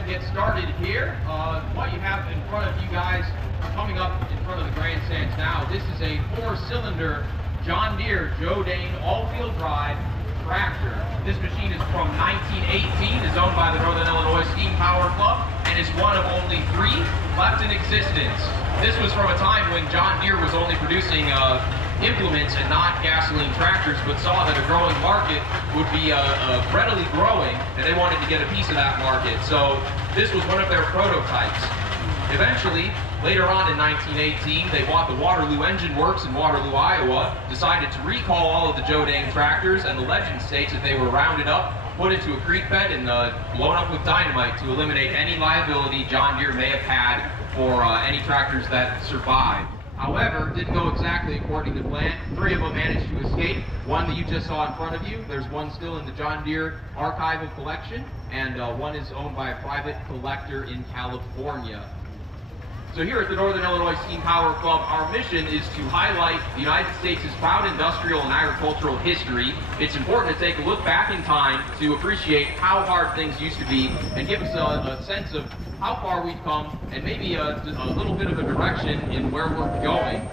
ahead and get started here. What you have in front of you guys, coming up in front of the grandstands now, this is a 4-cylinder John Deere Joe Dane all-wheel drive tractor. This machine is from 1918, is owned by the Northern Illinois Steam Power Club, and is one of only 3 left in existence. This was from a time when John Deere was only producing implements and not gasoline tractors, but saw that a growing market would be readily growing, and they wanted to get a piece of that market. So this was one of their prototypes. Eventually, later on in 1918, they bought the Waterloo Engine Works in Waterloo, Iowa, decided to recall all of the Joe Dane tractors, and the legend states that they were rounded up, put into a creek bed, and blown up with dynamite to eliminate any liability John Deere may have had for any tractors that survived. However, didn't go exactly according to plan. 3 of them managed to escape. One that you just saw in front of you, there's one still in the John Deere archival collection, and one is owned by a private collector in California. So here at the Northern Illinois Steam Power Club, our mission is to highlight the United States' proud industrial and agricultural history. It's important to take a look back in time to appreciate how hard things used to be and give us a sense of how far we've come and maybe a little bit of a direction in where we're going.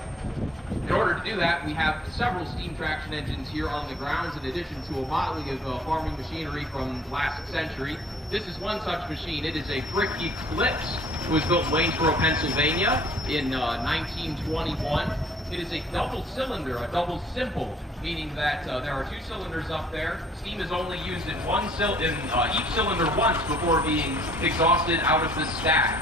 In order to do that, we have several steam traction engines here on the grounds, in addition to a motley of farming machinery from last century. This is one such machine. It is a Brick Eclipse. It was built in Waynesboro, Pennsylvania in 1921. It is a double cylinder, a double simple, meaning that there are 2 cylinders up there. Steam is only used in each cylinder once before being exhausted out of the stack.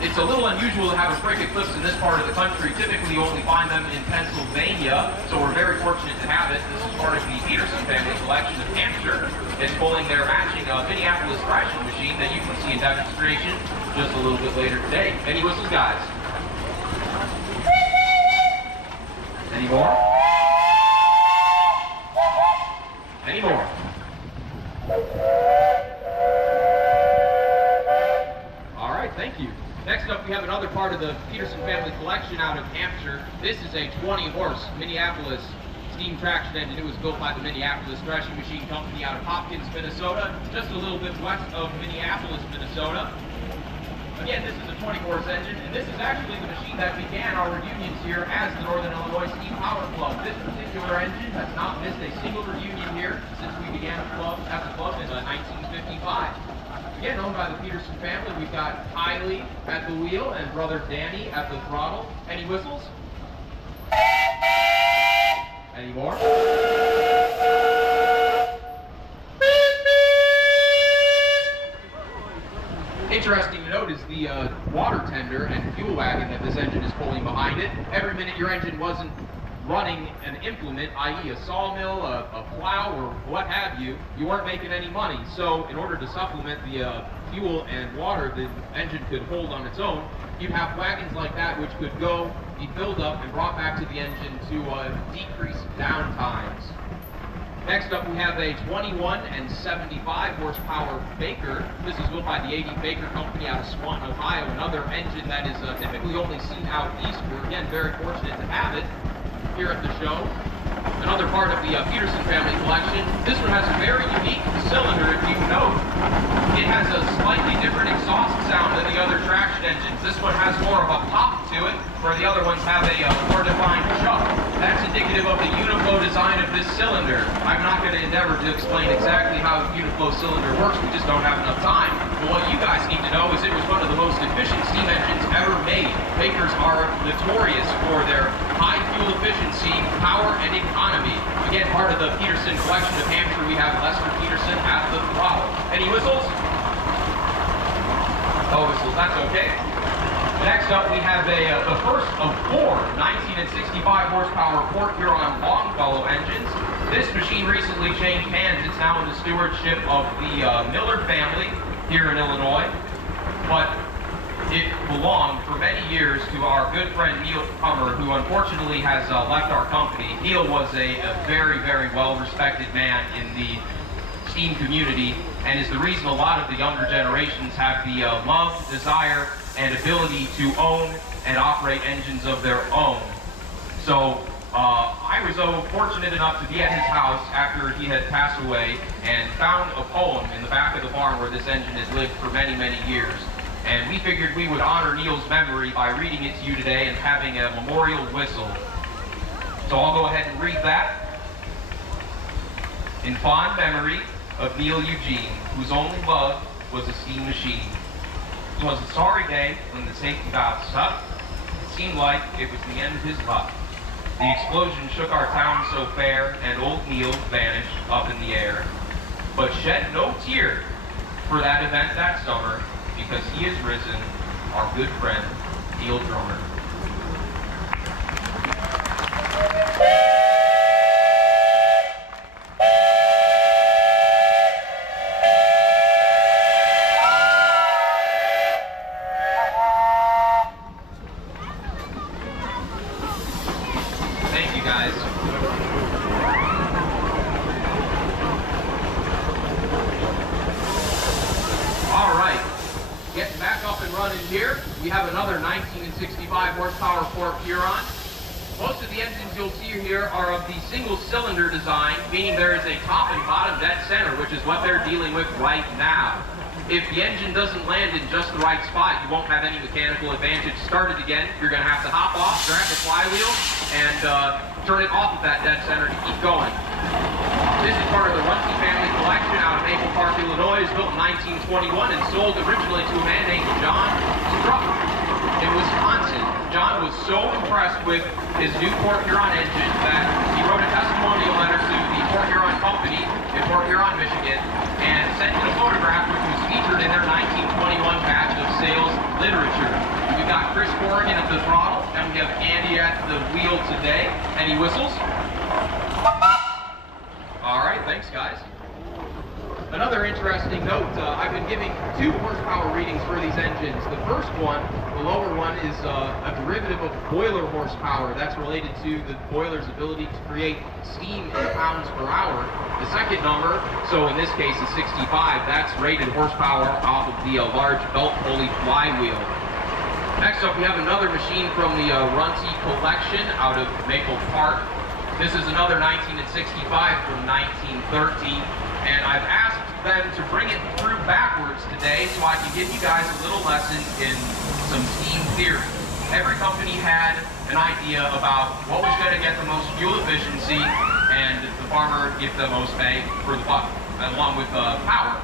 It's a little unusual to have a Brick Eclipse in this part of the country. Typically, you only find them in Pennsylvania, so we're very fortunate to have it. This is part of the Peterson family collection of Hampshire. It's pulling their matching Minneapolis thrashing machine that you can see in demonstration just a little bit later today. Any whistles, guys? Any more? Any more? All right, thank you. Next up, we have another part of the Peterson family collection out of Hampshire. This is a 20-horse Minneapolis steam traction engine. It was built by the Minneapolis Thrashing Machine Company out of Hopkins, Minnesota, just a little bit west of Minneapolis, Minnesota. Again, this is a 20-horse engine, and this is actually the machine that began our reunions here as the Northern Illinois Steam Power Club. This particular engine has not missed a single reunion here since we began as a club in 1955. Again, owned by the Peterson family. We've got Kylie at the wheel and brother Danny at the throttle. Any whistles? Any more? Interesting to note is the water tender and fuel wagon that this engine is pulling behind it. Every minute your engine wasn't running an implement, i.e. a sawmill, a plow, or what have you, you weren't making any money. So in order to supplement the fuel and water the engine could hold on its own, you'd have wagons like that which could go, be filled up, and brought back to the engine to decrease down times. Next up, we have a 21 and 75 horsepower Baker. This is built by the A.D. Baker Company out of Swanton, Ohio. Another engine that is typically only seen out east. We're again very fortunate to have it here at the show. Another part of the Peterson family collection. This one has a very unique cylinder, if you note. It has a slightly different exhaust sound than the other traction engines. This one has more of a pop to it, where the other ones have a more defined chuck. That's indicative of the Uniflow design of this cylinder. I'm not going to endeavor to explain exactly how a Uniflow cylinder works. We just don't have enough time. But what you guys need to know is it was one of the most efficient steam engines ever made. Bakers are notorious for their high fuel efficiency, power, and economy. Again, part of the Peterson collection of Hampshire, we have Lester Peterson at the throttle. Any whistles? No whistles, that's okay. Next up, we have the first of 4 19 and 65 horsepower Port Huron Longfellow engines. This machine recently changed hands. It's now in the stewardship of the Miller family here in Illinois. But it belonged for many years to our good friend Neil Kummer, who unfortunately has left our company. Neil was a very, very well-respected man in the steam community, and is the reason a lot of the younger generations have the love, desire, and ability to own and operate engines of their own. So I was fortunate enough to be at his house after he had passed away and found a poem in the back of the barn where this engine has lived for many, many years. And we figured we would honor Neil's memory by reading it to you today and having a memorial whistle. So I'll go ahead and read that. In fond memory of Neil Eugene, whose only love was a steam machine. It was a sorry day when the safety valve stuck. It seemed like it was the end of his luck. The explosion shook our town so fair, and old Neil vanished up in the air. But shed no tear for that event that summer, because he is risen, our good friend, Neil Drummer. Thank you, guys. All right, getting back up and running here. We have another 1965 horsepower Port Huron. Most of the engines you'll see here are of the single cylinder design, meaning there is a top and bottom dead center, which is what they're dealing with right now. If the engine doesn't land in just the right spot, you won't have any mechanical advantage. Start it again, you're going to have to hop off, grab the flywheel, and turn it off of that dead center to keep going. This is part of the Runcie family collection out of Maple Park, Illinois. It was built in 1921 and sold originally to a man named John Struck in Wisconsin. John was so impressed with his new Port Huron engine that he wrote a testimonial letter to the Port Huron Company in Port Huron, Michigan, and sent in a photograph which was featured in their 1921 batch of sales literature. We've got Chris Corrigan at the throttle, and we have Andy at the wheel today. Any whistles? All right, thanks, guys. Another interesting note, I've been giving 2 horsepower readings for these engines. The first one, the lower one, is a derivative of boiler horsepower. That's related to the boiler's ability to create steam in pounds per hour. The second number, so in this case is 65, that's rated horsepower off of the large belt pulley flywheel. Next up, we have another machine from the Runcie collection out of Maple Park. This is another 1965 from 1913, and I've asked them to bring it through backwards today so I can give you guys a little lesson in some steam theory. Every company had an idea about what was going to get the most fuel efficiency and the farmer get the most bang for the buck, along with power.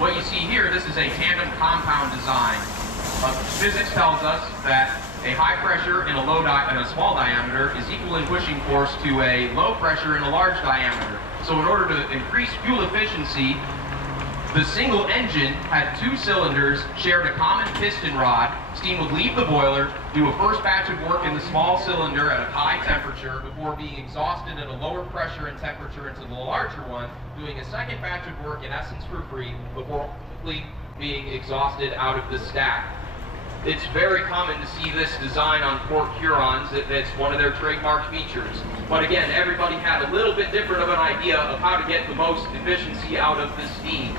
What you see here, this is a tandem compound design. Physics tells us that a high pressure in a small diameter is equal in pushing force to a low pressure in a large diameter. So in order to increase fuel efficiency, the single engine had 2 cylinders, shared a common piston rod. Steam would leave the boiler, do a first batch of work in the small cylinder at a high temperature before being exhausted at a lower pressure and temperature into the larger one, doing a second batch of work in essence for free before being exhausted out of the stack. It's very common to see this design on Port Hurons. It's one of their trademark features. But again, everybody had a little bit different of an idea of how to get the most efficiency out of the steam.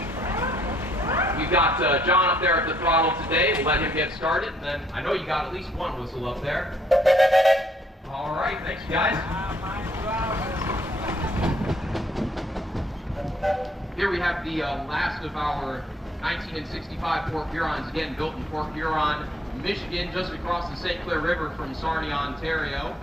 We've got John up there at the throttle today. We'll let him get started, and then I know you got at least one whistle up there. All right, thanks, guys. Here we have the last of our 1965 Port Hurons, again built in Port Huron, Michigan, just across the St. Clair River from Sarnia, Ontario.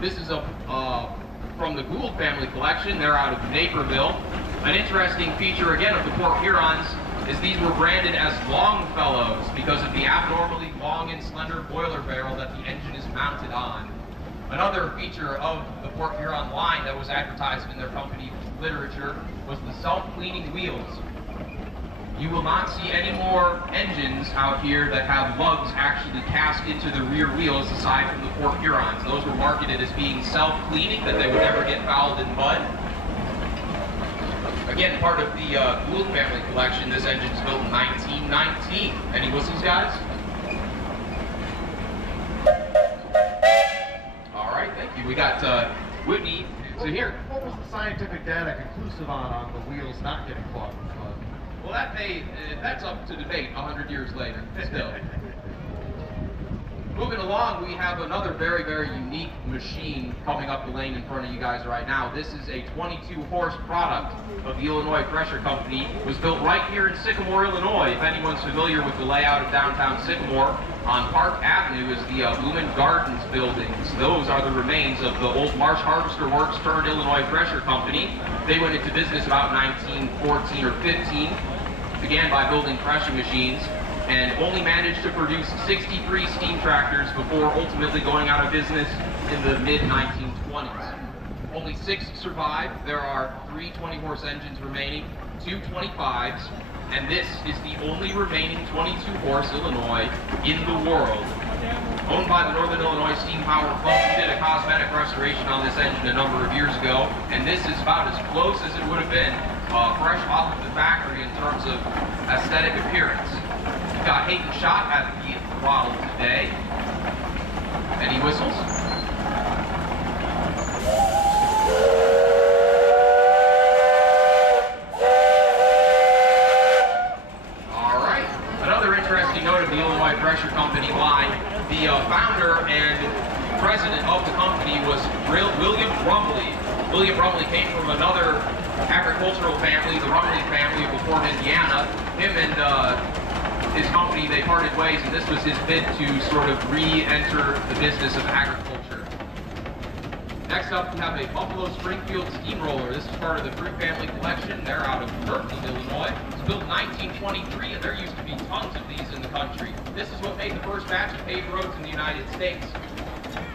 This is from the Gould family collection. They're out of Naperville. An interesting feature again of the Port Hurons is these were branded as Longfellows because of the abnormally long and slender boiler barrel that the engine is mounted on. Another feature of the Port Huron line that was advertised in their company literature was the self-cleaning wheels. You will not see any more engines out here that have lugs actually cast into the rear wheels aside from the Port Hurons. Those were marketed as being self-cleaning, that they would never get fouled in mud. Again, part of the Gould family collection, this engine's built in 1919. Any whistles, guys? All right, thank you. We got Whitney. So here. What was the scientific data conclusive on the wheels not getting clogged with mud? Well, that's up to debate 100 years later, still. Moving along, we have another very, very unique machine coming up the lane in front of you guys right now. This is a 22-horse product of the Illinois Pressure Company. It was built right here in Sycamore, Illinois. If anyone's familiar with the layout of downtown Sycamore, on Park Avenue is the Lumen Gardens buildings. Those are the remains of the old Marsh Harvester Works turned Illinois Pressure Company. They went into business about 1914 or 15, began by building pressure machines, and only managed to produce 63 steam tractors before ultimately going out of business in the mid-1920s. Only 6 survived. There are 3 20-horse engines remaining, 2 25s, and this is the only remaining 22-horse Illinois in the world. Owned by the Northern Illinois Steam Power Club, who did a cosmetic restoration on this engine a number of years ago, and this is about as close as it would have been fresh off of the factory in terms of aesthetic appearance. We've got Hayden Schott at the throttle today. Any whistles? All right. Another interesting note of the Illinois Pressure Company line, the founder and president of the company was William Brumley. William Brumley came from another agricultural family, the Rumley family of LaPorte, Indiana. Him and his company, they parted ways, and this was his bid to sort of re-enter the business of agriculture. Next up, we have a Buffalo Springfield steamroller. This is part of the Fruit family collection. They're out of Kirkland, Illinois. It was built in 1923, and there used to be tons of these in the country. This is what made the first batch of paved roads in the United States.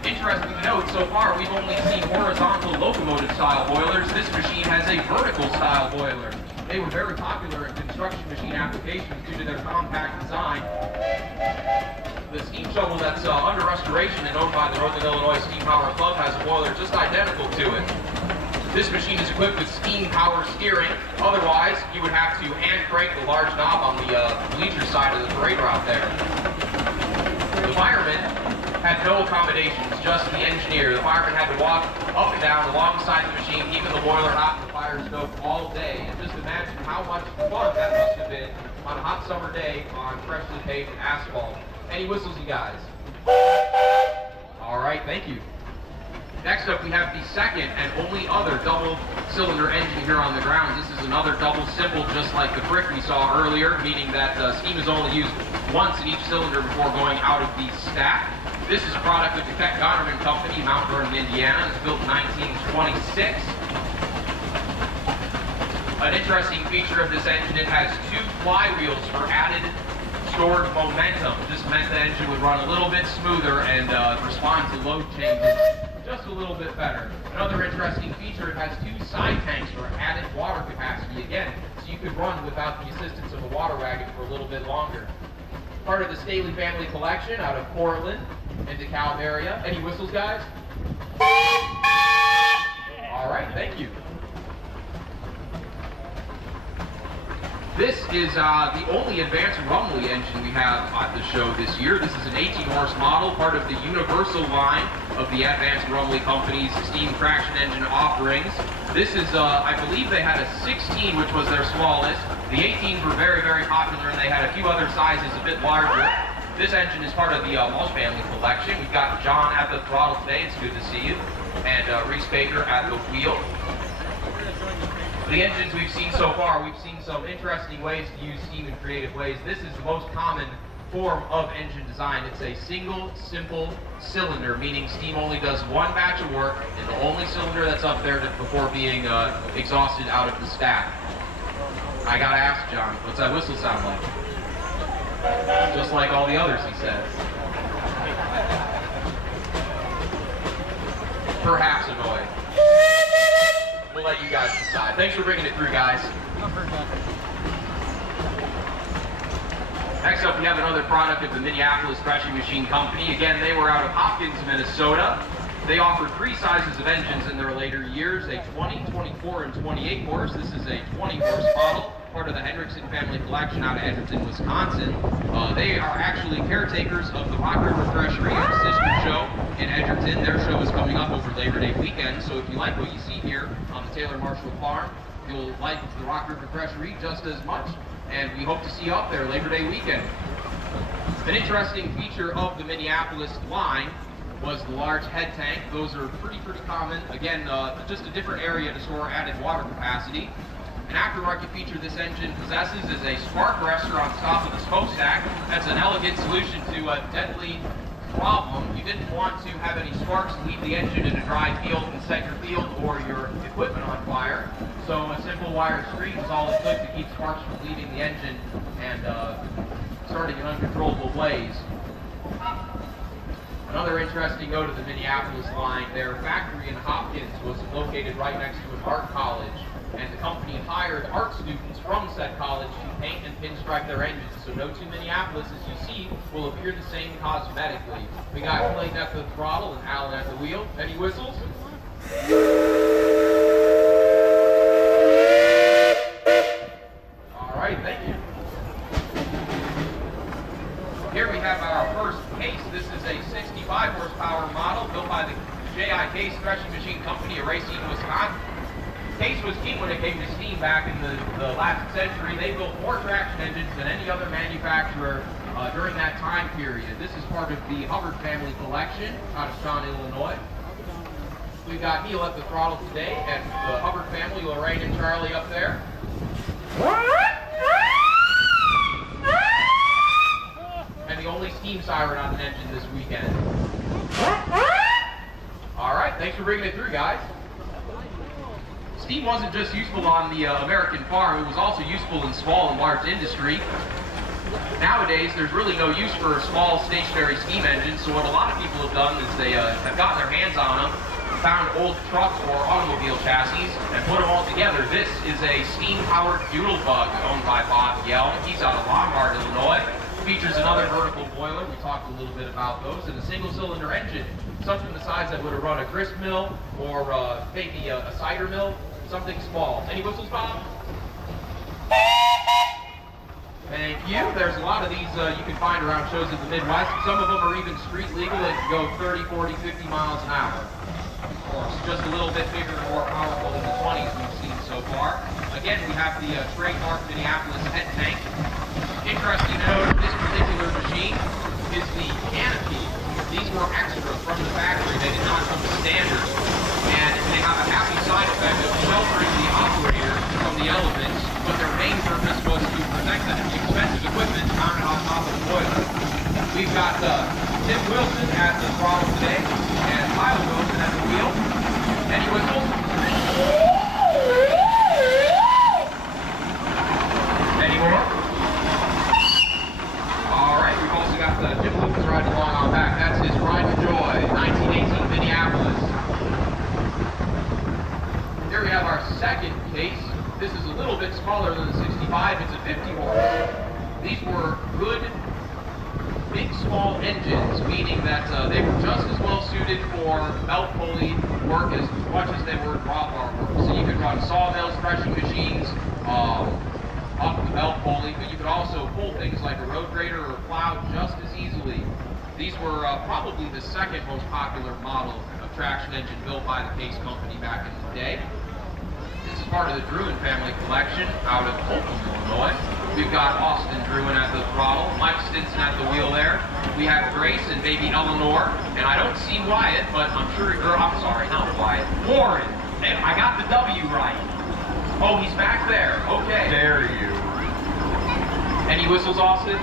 Interesting to note, so far we've only seen horizontal locomotive-style boilers. This machine has a vertical-style boiler. They were very popular in construction machine applications due to their compact design. The steam shovel that's under restoration and owned by the Northern Illinois Steam Power Club has a boiler just identical to it. This machine is equipped with steam power steering. Otherwise, you would have to hand crank the large knob on the bleacher side of the parade route there. The fireman had no accommodations, just the engineer. The fireman had to walk up and down alongside the machine, keeping the boiler hot and the fire stoked all day. And just imagine how much fun that must have been on a hot summer day on freshly paved asphalt. Any whistles, you guys? All right, thank you. Next up, we have the second and only other double-cylinder engine here on the grounds. This is another double symbol, just like the brick we saw earlier, meaning that steam is only used once in each cylinder before going out of the stack. This is a product of the Keck Gonerman Company, Mount Vernon, Indiana. It's built in 1926. An interesting feature of this engine, it has 2 flywheels for added stored momentum. This meant the engine would run a little bit smoother and respond to load changes just a little bit better. Another interesting feature, it has 2 side tanks for added water capacity again, so you could run without the assistance of a water wagon for a little bit longer. Part of the Staley family collection out of Portland in the DeKalb area. Any whistles, guys? All right, thank you. This is the only advanced Rumley engine we have at the show this year. This is an 18-horse model, part of the universal line of the Advanced Rumley Company's steam traction engine offerings. This is, I believe they had a 16, which was their smallest. The 18s were very, very popular, and they had a few other sizes a bit larger. This engine is part of the Walsh family collection. We've got John at the throttle today. It's good to see you. And Reese Baker at the wheel. The engines we've seen so far, we've seen some interesting ways to use steam in creative ways. This is the most common form of engine design. It's a single, simple cylinder, meaning steam only does one batch of work, and the only cylinder that's up there before being exhausted out of the stack. I gotta ask John, what's that whistle sound like? Just like all the others, he says. Perhaps annoying. We'll let you guys decide. Thanks for bringing it through, guys. Next up, we have another product of the Minneapolis Threshing Machine Company. Again, they were out of Hopkins, Minnesota. They offered 3 sizes of engines in their later years, a 20, 24, and 28 horse. This is a 20-horse model, part of the Hendrickson family collection out of Edgerton, Wisconsin. They are actually caretakers of the Rock River Threshery and sister show in Edgerton. Their show is coming up over Labor Day weekend, so if you like what you see here on the Taylor Marshall Farm, you'll like the Rock River Threshery just as much, and we hope to see you up there Labor Day weekend. An interesting feature of the Minneapolis line was the large head tank. Those are pretty common. Again, just a different area to store added water capacity. An aftermarket feature this engine possesses is a spark arrestor on top of the smokestack. That's an elegant solution to a deadly problem. You didn't want to have any sparks leave the engine in a dry field and set your field or your equipment on fire. So a simple wire screen is all it took to keep sparks from leaving the engine and starting an uncontrollable blaze. Another interesting note of the Minneapolis line, their factory in Hopkins was located right next to an art college, and the company hired art students from said college to paint and pinstripe their engines, so no two Minneapolis, as you see, will appear the same cosmetically. We got Clayton at the throttle and Alan at the wheel. Any whistles? All right, thank you. Here we have our first case. This is a 65 horsepower model built by the J.I. Case Threshing Machine Company of Racine, Wisconsin. Case was king when it came to steam back in the last century. They built more traction engines than any other manufacturer during that time period. This is part of the Hubbard family collection out of Shawn, Illinois. We've got Neil at the throttle today, and the Hubbard family, Lorraine and Charlie up there. And the only steam siren on an engine this weekend. All right, thanks for bringing it through, guys. Steam wasn't just useful on the American farm, it was also useful in small and large industry. Nowadays, there's really no use for small stationary steam engines, so what a lot of people have done is they have gotten their hands on them, found old trucks or automobile chassis, and put them all together. This is a steam-powered doodle bug owned by Bob Yelm. He's out of Lombard, Illinois. Features another vertical boiler, we talked a little bit about those, and a single-cylinder engine, something the size that would have run a grist mill or maybe a cider mill, something small. Any whistles, Bob? Thank you. There's a lot of these you can find around shows in the Midwest. Some of them are even street legal and can go 30, 40, 50 miles an hour. Of course, just a little bit bigger and more powerful than the 20s we've seen so far. Again, we have the trademark Minneapolis head tank. Interesting to note of this particular machine is the canopy. These were extra from the factory. They did not come standard. And they have a happy side effect of sheltering the operator from the elements, but their main purpose was to protect the expensive equipment mounted on top of the boiler. We've got Tim Wilson at the throttle today, and Kyle Wilson at the wheel. Any whistles? Any more? All right, we've also got Jim Lucas riding along on back. That's his Pride and Joy, 1918 Minneapolis. Here we have our second case. This is a little bit smaller than the 65. It's a 50 horse. These were good, big, small engines, meaning that they were just as well suited for belt pulley work as much as they were drawbar work. So you could run sawmills, threshing machines, off the belt pulley, but you could also pull things like a road grader or a plow just as easily. These were probably the second most popular model of traction engine built by the Case Company back in the day. This is part of the Druin family collection out of Oakland, Illinois. We've got Austin Druin at the throttle, Mike Stinson at the wheel there. We have Grace and baby Eleanor, and I don't see Wyatt, but I'm sure, I'm sorry, not Wyatt, Warren. And I got the W right. Oh, he's back there. Okay. Dare you. Any whistles, Austin?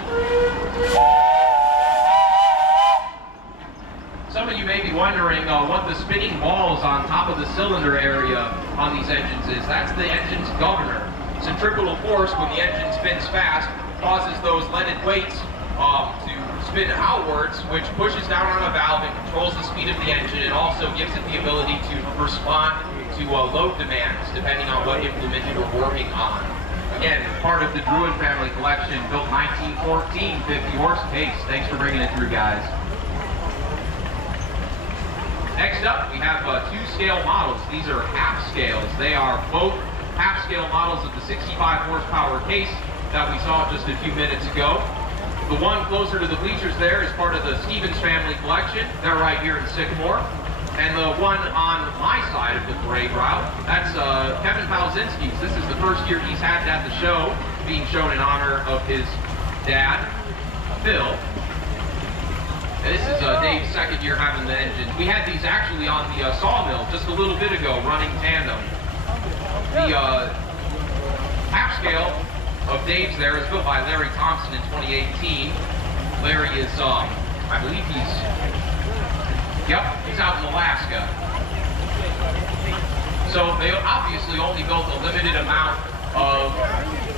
Some of you may be wondering what the spinning balls on top of the cylinder area on these engines is. That's the engine's governor. Centripetal force, when the engine spins fast, causes those leaded weights to spin outwards, which pushes down on a valve and controls the speed of the engine. It also gives it the ability to respond to load demands, depending on what implement you're working on. Again, part of the Druin family collection, built 1914, 50 horse Case. Thanks for bringing it through, guys. Next up, we have two scale models. These are half scales. They are both half scale models of the 65 horsepower Case that we saw just a few minutes ago. The one closer to the bleachers there is part of the Stevens family collection. They're right here in Sycamore. And the one on my side of the parade route, that's Kevin Palzinski's. This is the first year he's had it at the show, being shown in honor of his dad, Phil. This is Dave's second year having the engine. We had these actually on the sawmill just a little bit ago, running tandem. The half scale of Dave's there is built by Larry Thompson in 2018. Larry is, I believe he's out in Alaska. So they obviously only built a limited amount of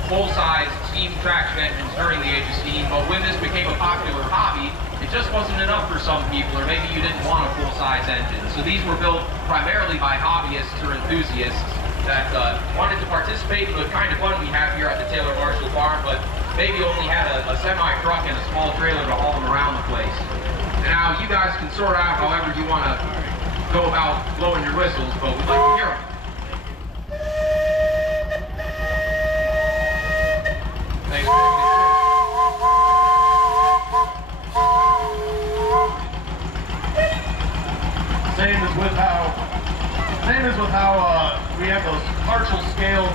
full-size steam traction engines during the age of steam, but when this became a popular hobby, it just wasn't enough for some people, or maybe you didn't want a full-size engine. So these were built primarily by hobbyists or enthusiasts that wanted to participate in the kind of fun we have here at the Taylor Marshall Farm, but maybe only had a semi-truck and a small trailer to haul them around the place. And now you guys can sort out however you want to go about blowing your whistles, but we'd like to hear them. Thanks for bringing it through. Same as with how we have those partial scale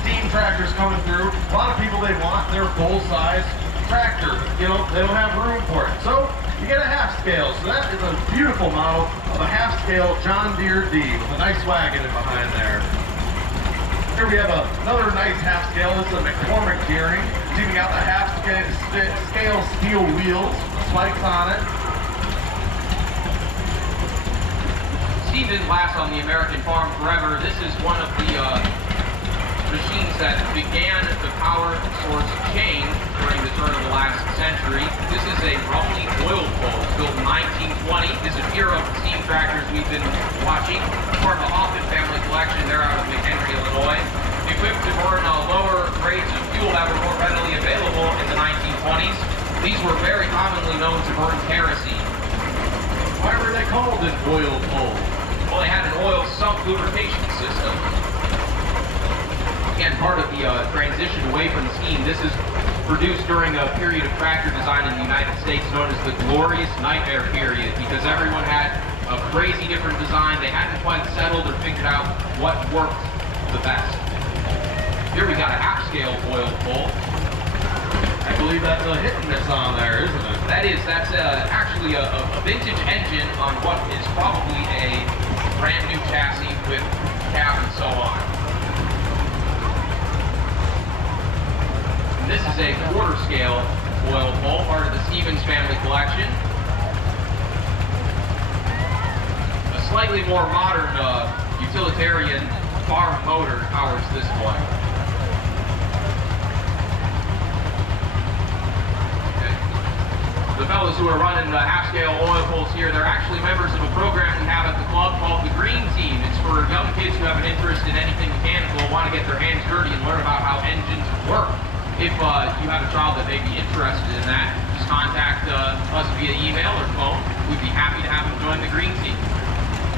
steam tractors coming through. A lot of people, they want their full-size tractor. You know, they don't have room for it. So you get a half scale. So that is a beautiful model of a half scale John Deere D with a nice wagon in behind there. Here we have another nice half scale. This is a McCormick gearing. It's even got the half scale steel wheels, spikes on it. Steam didn't last on the American farm forever. This is one of the machines that began the power source change during the turn of the last century. This is a roughly oiled pole built in 1920. This is era of steam tractors we've been watching. Part of the Hoffman family collection. They're out of McHenry, Illinois. Equipped to burn lower grades of fuel that were more readily available in the 1920s. These were very commonly known to burn kerosene. Why were they called an oil pole? Well, they had an oil sump lubrication system. Again, part of the transition away from steam. This is produced during a period of tractor design in the United States known as the glorious nightmare period, because everyone had a crazy different design. They hadn't quite settled or figured out what worked the best. Here we got a half-scale oil pole. I believe that's a hit and miss on there, isn't it? That's actually a vintage engine on what is probably a brand new chassis with cab and so on. And this is a quarter scale oil pole, part of the Stevens family collection. A slightly more modern utilitarian farm motor powers this one. The fellows who are running the half-scale oil poles here, they're actually members of a program we have at the club called the Green Team. It's for young kids who have an interest in anything mechanical, want to get their hands dirty and learn about how engines work. If you have a child that may be interested in that, just contact us via email or phone. We'd be happy to have them join the Green Team.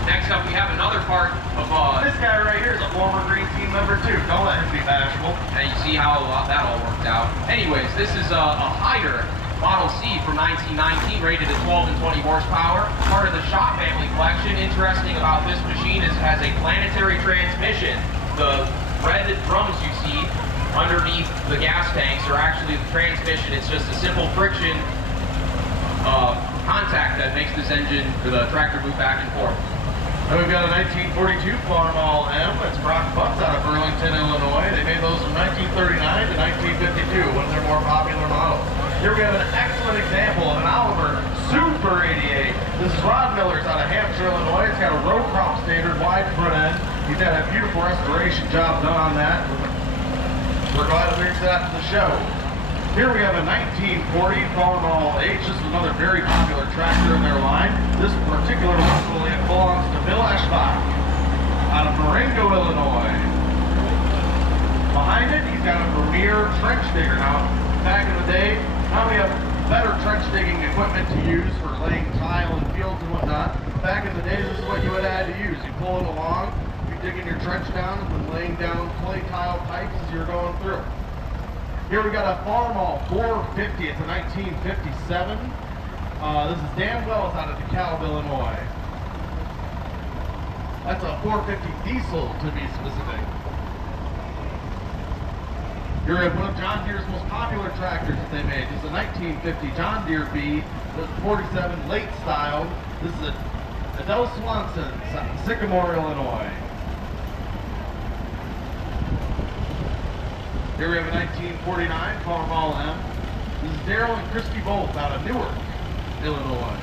Next up, we have another part of... this guy right here is a former Green Team member too. Don't let him be bashful. And you see how that all worked out. Anyways, this is a Hyder Model C from 1919, rated at 12 and 20 horsepower. Part of the Schott family collection. Interesting about this machine is it has a planetary transmission. The red drums you see underneath the gas tanks are actually the transmission. It's just a simple friction contact that makes this engine, the tractor, move back and forth. And we've got a 1942 Farmall M. It's Brock Butts out of Burlington, Illinois. They made those from 1939 to 1952, one of their more popular models. Here we have an excellent example of an Oliver Super 88. This is Rod Miller's out of Hampshire, Illinois. It's got a row crop standard wide front end. He's had a beautiful restoration job done on that. We're glad to bring that to the show. Here we have a 1940 Farmall H. This is another very popular tractor in their line. This particular one belongs to Bill Ashbach out of Marengo, Illinois. Behind it, he's got a Vermeer trench digger. Now, back in the day, now we have better trench digging equipment to use for laying tile in fields and whatnot. Back in the day, this is what you would have to use. You pull it along, you digging your trench down, and then laying down clay tile pipes as you're going through. Here we got a Farmall 450. It's a 1957. This is Dan Wells out of DeKalb, Illinois. That's a 450 diesel to be specific. Here we have one of John Deere's most popular tractors that they made. This is a 1950 John Deere B, this is 47 late style. This is a Adele Swanson, Sycamore, Illinois. Here we have a 1949 Farmall M. This is Daryl and Christy Bolt out of Newark, Illinois.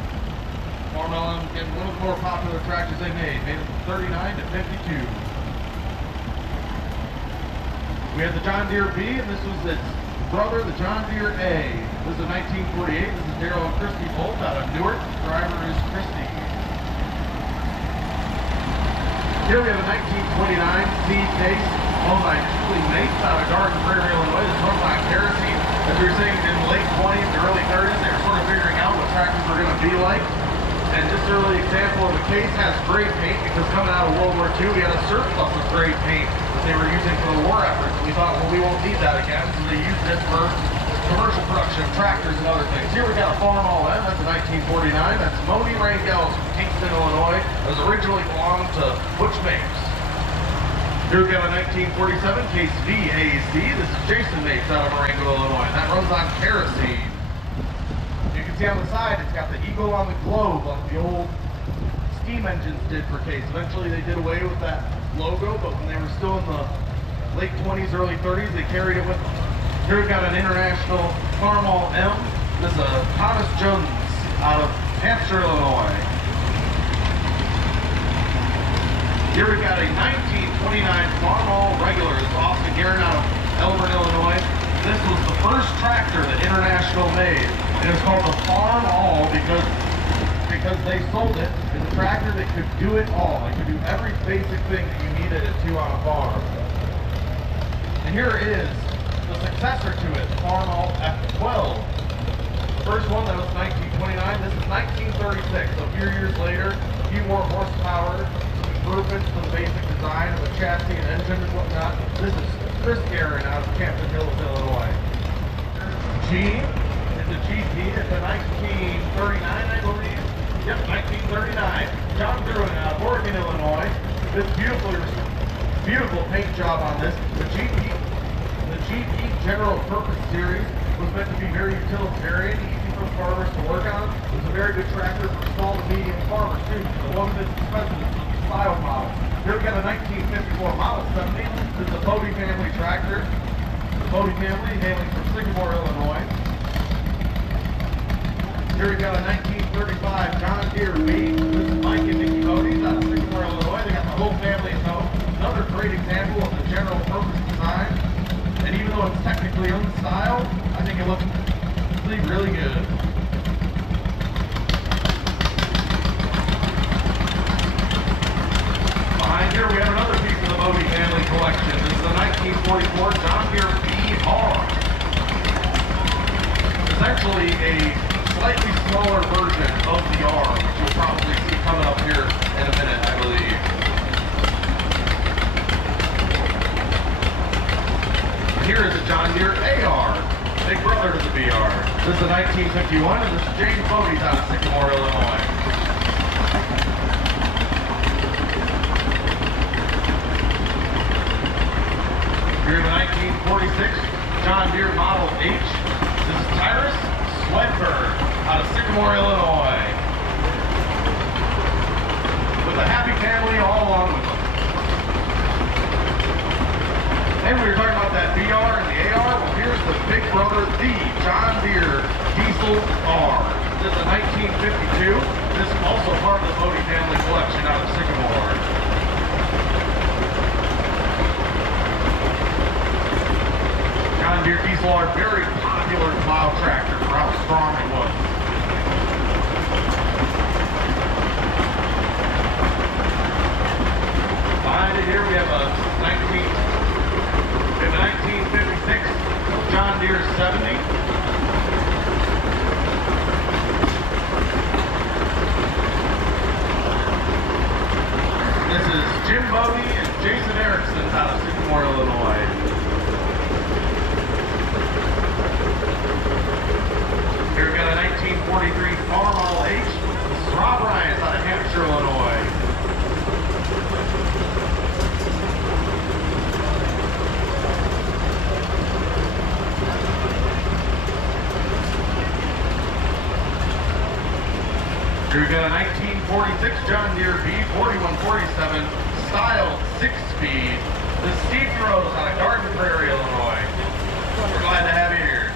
Farmall M, again, one of the more popular tractors they made it from 39 to 52. We have the John Deere B, and this was its brother, the John Deere A. This is a 1948. This is Daryl and Christy Bolt out of Newark. The driver is Christy. Here we have a 1929 C case owned by Julie Mates out of Garden Prairie, Illinois. This runs on kerosene. As we were saying, in the late 20s and early 30s, they were sort of figuring out what tractors were going to be like. And this early example of the case has gray paint because coming out of World War II, we had a surplus of gray paint that they were using for the war efforts. We thought, well, we won't need that again, so they used it for commercial production of tractors and other things. Here we got a Farmall M, that's a 1949. That's Moni Rangels from Kingston, Illinois. It was originally belonged to Butch Mapes. Here we got a 1947 Case VAC. This is Jason Mapes out of Marengo, Illinois. That runs on kerosene. You can see on the side, it's got the eagle on the globe like the old steam engines did for Case. Eventually they did away with that logo, but when they were still in the late 20s, early 30s, they carried it with them. Here we've got an international Farmall M. This is a Thomas Jones out of Hampshire, Illinois. Here we've got a 1929 Farmall regular. This is Austin Guerin out of Elburn, Illinois. This was the first tractor that International made. And it's called the Farmall because they sold it as a tractor that could do it all. It could do every basic thing that you needed it to on a farm. And here is the successor to it, the Farmall F12. The first one, that was 1929. This is 1936, so a few years later, a few more horsepower, improvements to the basic design of the chassis and engine and whatnot. This is Chris Guerin out of Camden Hills, Illinois. G is the GP. It's a 1939, I believe. Yep, 1939. John Gruen out of Oregon, Illinois. This beautiful paint job on this. The GP General Purpose Series was meant to be very utilitarian, easy for farmers to work on. It was a very good tractor for small to medium farmers too. It wasn't as expensive as the style model. Here we got a 1954 Model 70. This is a Bodie family tractor. The Bodie family hailing from Sycamore, Illinois. Here we got a 1935 John Deere B. This is Mike and Nikki Bodie's out of Sycamore, Illinois. They got the whole family at home. Another great example of the general purpose design. And even though it's technically unstyled, I think it looks really good. Behind here we have another piece of the Bodie family collection. This is a 1944 John Deere B-R. It's actually a slightly smaller version of the R, which you'll probably see coming up here in a minute, I believe. Here is a John Deere AR, big brother to the BR. This is a 1951, and this is James Bodie's out of Sycamore, Illinois. Here's a 1946 John Deere Model H. This is Tyrus Swedberg out of Sycamore, Illinois. With a happy family all along with them. And we were talking about that BR and the AR. Well, here's the big brother, the John Deere Diesel R. This is a 1952. This is also part of the Bodie family collection out of Sycamore. John Deere Diesel R, very popular plow tractor for how strong it was. Behind it here we have a 1956 John Deere 70. This is Jim Bodie and Jason Erickson out of Sycamore, Illinois. Here we got a 1943 Farmall H. This is Rob Ryan out of Hampshire, Illinois. Here we got a 1946 John Deere B4147 style 6-speed. The Steve Rose out of Garden Prairie, Illinois. We're glad to have you here.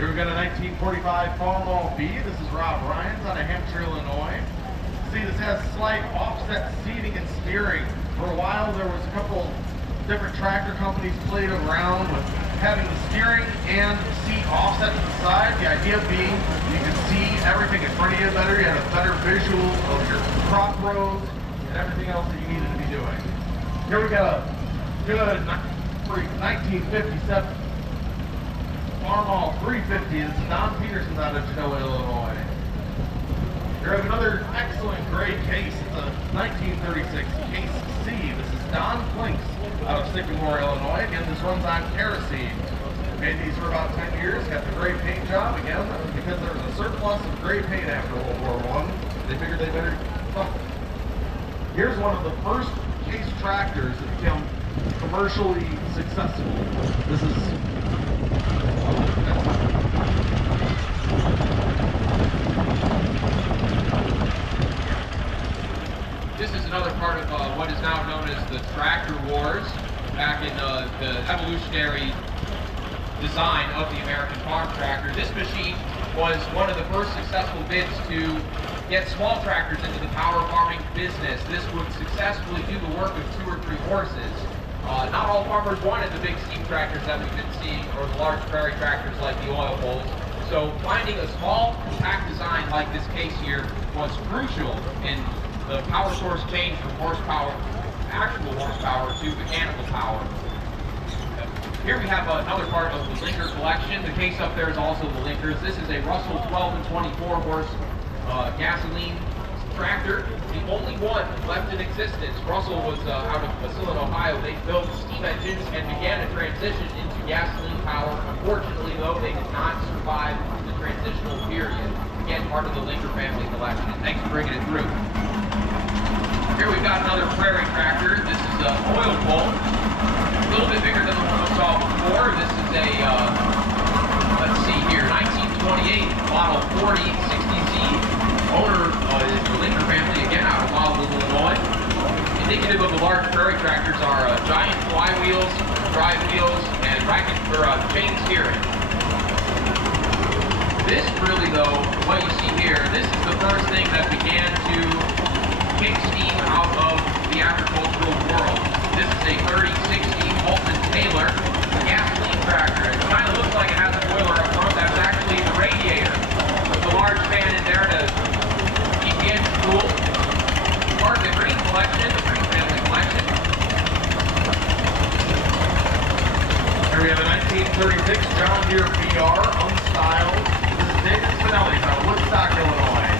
Here we got a 1945 Farmall B. This is Rob Ryan's out of Hampshire, Illinois. See, this has slight offset seating and steering. For a while, there was a couple different tractor companies played around with having the steering and seat offset to the side. The idea being you can see everything in front of you better. You had a better visual of your crop rows and everything else that you needed to be doing. Here we got a good 1957 Farmall 350. This is Don Peterson's out of Genoa, Illinois. Here we have another excellent gray case. It's a 1936 Case C. This is Don Flinks out of Sycamore, Illinois. Again, this runs on kerosene. Made these for about 10 years. Got the gray paint job. Again, that was because there was a surplus of gray paint after World War I. They figured they better fuck it. Here's one of the first Case tractors that became commercially successful. This is another part of what is now known as the tractor wars, back in the evolutionary design of the American farm tractor. This machine was one of the first successful bids to get small tractors into the power farming business. This would successfully do the work of 2 or 3 horses. Not all farmers wanted the big steam tractors that we've been seeing, or the large prairie tractors like the oil holes. So finding a small, compact design like this case here was crucial in the power source change from horsepower, actual horsepower, to mechanical power. Here we have another part of the linker collection. The case up there is also the linkers. This is a Russell 12 and 24 horse gasoline tractor, the only one left in existence. Russell was out of Massillon, Ohio. They built steam engines and began a transition into gasoline power. Unfortunately, though, they did not survive the transitional period. Again, part of the linker family collection. Thanks for bringing it through. Here we've got another prairie tractor. This is an oil pull. A little bit bigger than the one we saw before. This is a, let's see here, 1928 model 4060Z. Owner is the linker family, again out of Bonneville, Illinois. Indicative of the large prairie tractors are giant flywheels, drive wheels, and chain steering. This really, though, what you see here, this is the first thing that began to kick steam out of the agricultural world. This is a 3060 Holton Taylor gasoline tractor. It kind of looks like it has a boiler up front. That's actually the radiator with the large fan in there to keep the engine cool. Part of the Green collection, the Green family collection. Here we have a 1936 John Deere VR unstyled. This is David Spinelli out of Woodstock, Illinois.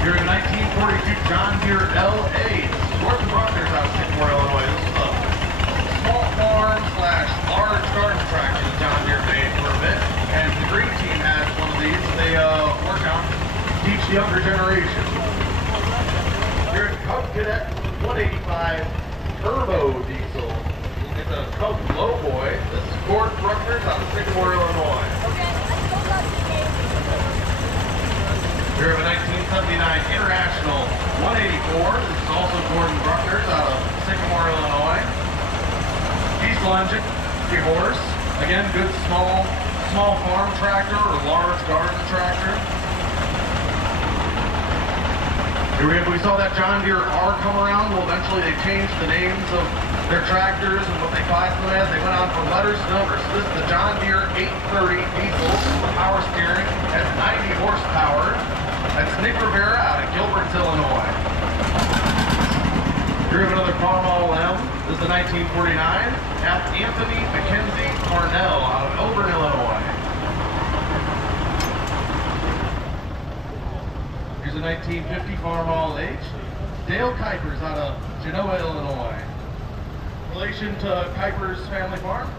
Here in 1942 John Deere LA. Gordon Bruckner's out of Sycamore, Illinois. This is a small farm / large garden tractor that John Deere made for a bit. And the green team has one of these. They work on to teach the younger generation. Here in Cub Cadet 185 Turbo Diesel. It's a Cub Lowboy. This is Gordon Bruckner's out of Sycamore, Illinois. Here we have a 1979 International 184. This is also Gordon Bruckner's out of Sycamore, Illinois. Diesel engine, 3 horse. Again, good small farm tractor or large garden tractor. Here we saw that John Deere R come around. Well, eventually they changed the names of their tractors and what they classed them as. They went on from letters to numbers. So this is the John Deere 830 diesel with power steering. Has 90 horsepower. That's Nick Rivera out of Gilbert, Illinois. Here we have another Farmall M. This is the 1949 Anthony Mackenzie Parnell out of Elburn, Illinois. Here's a 1950 Farmall H. Dale Kuipers out of Genoa, Illinois. Relation to Kuiper's family farm?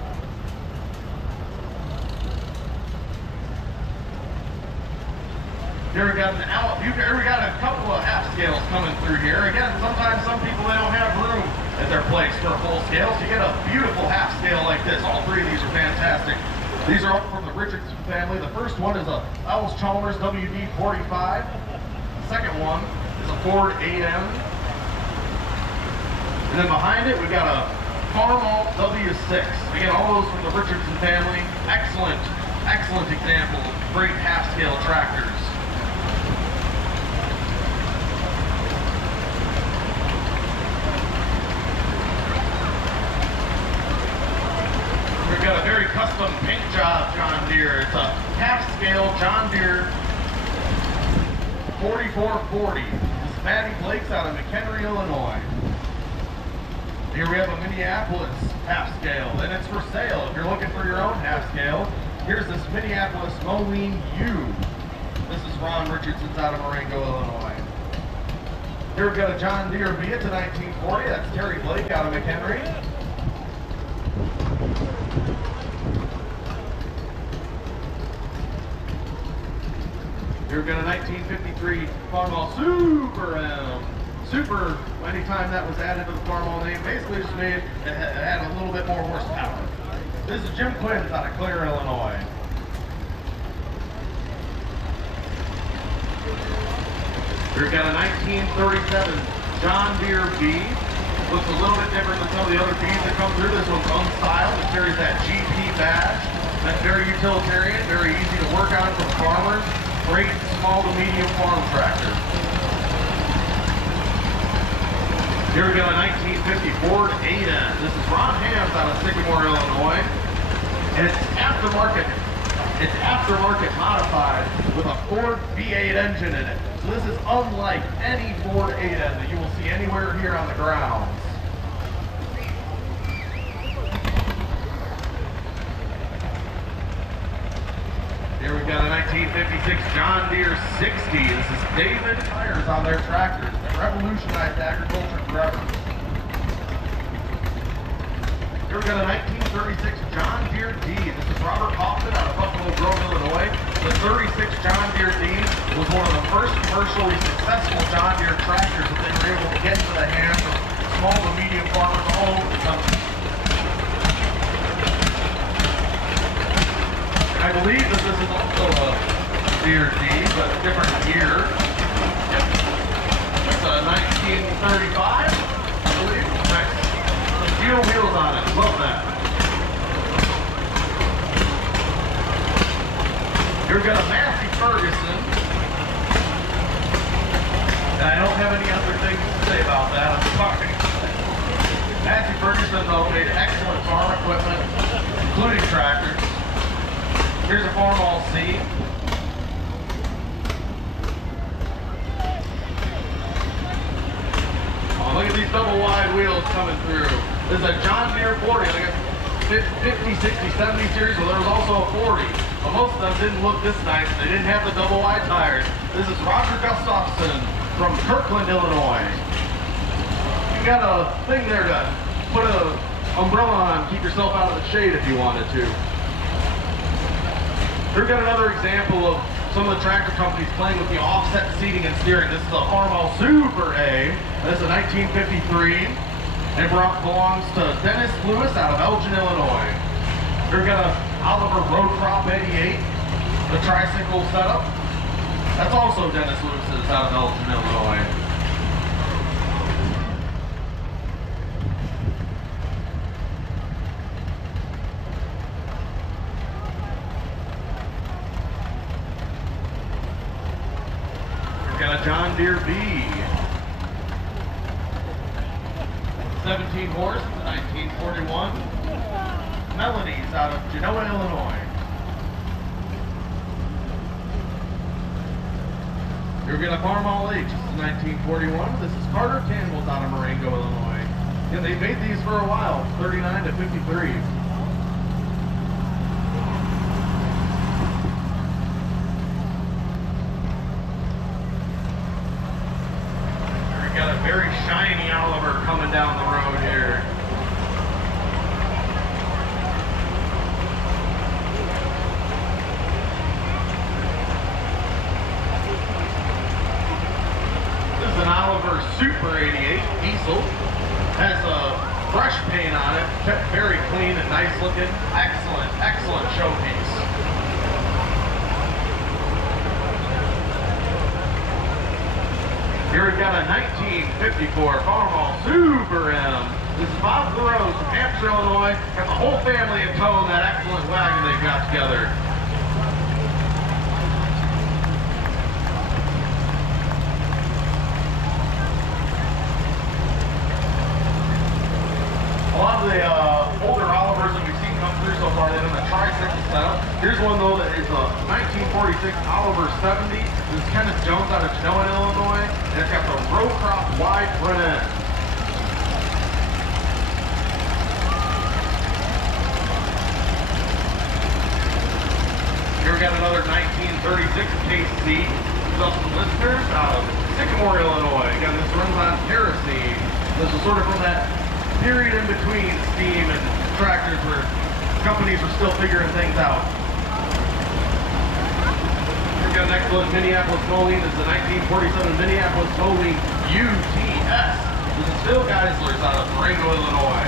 Here we got a couple of half scales coming through here. Again, sometimes some people, they don't have room at their place for a full scale, so you get a beautiful half scale like this. All three of these are fantastic. These are all from the Richardson family. The first one is a Chalmers WD-45. The second one is a Ford 8M. And then behind it, we've got a Farmall W6. Again, all those from the Richardson family. Excellent, excellent example of great half-scale tractors. We've got a very custom paint job John Deere. It's a half-scale John Deere 4440. This is Matty Blake's out of McHenry, Illinois. Here we have a Minneapolis half scale, and it's for sale. If you're looking for your own half scale, here's this Minneapolis Moline U. This is Ron Richardson's out of Marengo, Illinois. Here we've got a John Deere V. It's a 1940. That's Terry Blake out of McHenry. Here we've got a 1953 Farmall Super M. Super, anytime that was added to the Farmall name, basically just made it had a little bit more horsepower. This is Jim Quinn's out of Clare, Illinois. We've got a 1937 John Deere B. Looks a little bit different than some of the other Bs that come through. This one's unstyled. It carries that GP badge. That's very utilitarian, very easy to work on for farmers. Great small to medium farm tractor. Here we go, a 1950 Ford 8M. This is Ron Hams out of Sycamore, Illinois. And it's aftermarket modified with a Ford V8 engine in it. So this is unlike any Ford 8M that you will see anywhere here on the grounds. Here we've got a 1956 John Deere 60. This is David tires on their tractors that revolutionized agriculture forever. Here we've got a 1936 John Deere D. This is Robert Hoffman out of Buffalo Grove, Illinois. The 36 John Deere D was one of the first commercially successful John Deere tractors that they were able to get into the hands of small to medium farmers all over the country. I believe that this is also a Deere D, but a different year. Yep. It's a 1935, I believe. Nice. Steel wheels on it. Love that. Here we've got a Massey Ferguson. And I don't have any other things to say about that. I'm sorry. Massey Ferguson, though, made excellent farm equipment, including tractors. Here's a Farmall C. Oh, look at these double wide wheels coming through. This is a John Deere 40. Like a 50, 60, 70 series, but there was also a 40. But most of them didn't look this nice. They didn't have the double wide tires. This is Roger Gustafson from Kirkland, Illinois. You got a thing there to put an umbrella on, keep yourself out of the shade if you wanted to. We've got another example of some of the tractor companies playing with the offset seating and steering. This is a Farmall Super A. This is a 1953. It belongs to Dennis Lewis out of Elgin, Illinois. We've got a Oliver Road Crop 88, the tricycle setup. That's also Dennis Lewis's out of Elgin, Illinois. Got a John Deere B. 17 horse, 1941. Melodies out of Genoa, Illinois. You're going to Farmall H. This is 1941. This is Carter Campbell's out of Marengo, Illinois. And they made these for a while, 39 to 53. Got a very shiny Oliver coming down the road here. Oliver Super 88 diesel. Has a fresh paint on it, kept very clean and nice looking. Excellent, excellent showpiece. Here we've got a 1954 Farmall Super M. This is Bob Thoreau from Hampshire, Illinois. Got the whole family in tow in that excellent wagon they've got together. A lot of the older Olivers that we've seen come through so far, they've done a tricycle setup. Here's one though that is a 1946 Oliver 70. This is Kenneth Jones out of Genoa, Illinois, and it's got the row crop wide front end. Here we got another 1936 KC. There's also some listeners out of Sycamore, Illinois. Again, this runs on kerosene. This is sort of from that period in between steam and tractors where companies were still figuring things out. We've got an excellent Minneapolis Moline. This is a 1947 Minneapolis Moline UTS. This is Phil Geisler's out of Durango, Illinois.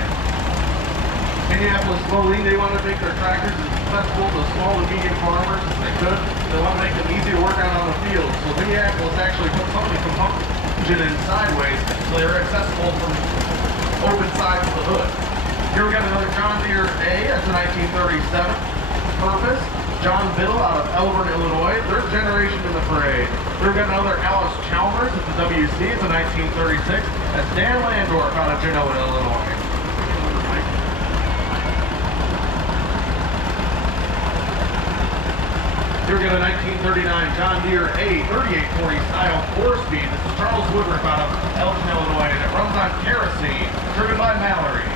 Minneapolis Moline, they want to make their tractors as accessible to small and medium farmers as they could. They want to make them easy to work on the field. So Minneapolis actually put some of the pump engine in sideways so they're accessible from open sides of the hood. Here we got another John Deere A. That's a 1937 Purpose. John Biddle out of Elburn, Illinois. Third generation in the parade. Here we got another Alice Chalmers. It's a WC. It's a 1936. That's Dan Landorf out of Genoa, Illinois. Here we got a 1939 John Deere A 3840 style 4-speed. This is Charles Woodruff out of Elgin, Illinois, and it runs on kerosene, driven by Mallory.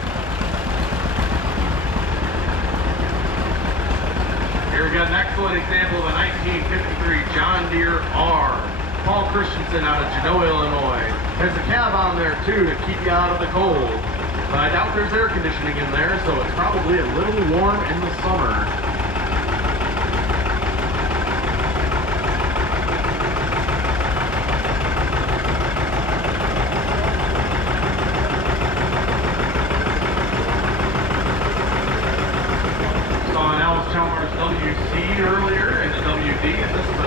Here we got an excellent example of a 1953 John Deere R. Paul Christensen out of Genoa, Illinois. There's a cab on there too to keep you out of the cold. But I doubt there's air conditioning in there, so it's probably a little warm in the summer. WC earlier and the WD, and this is the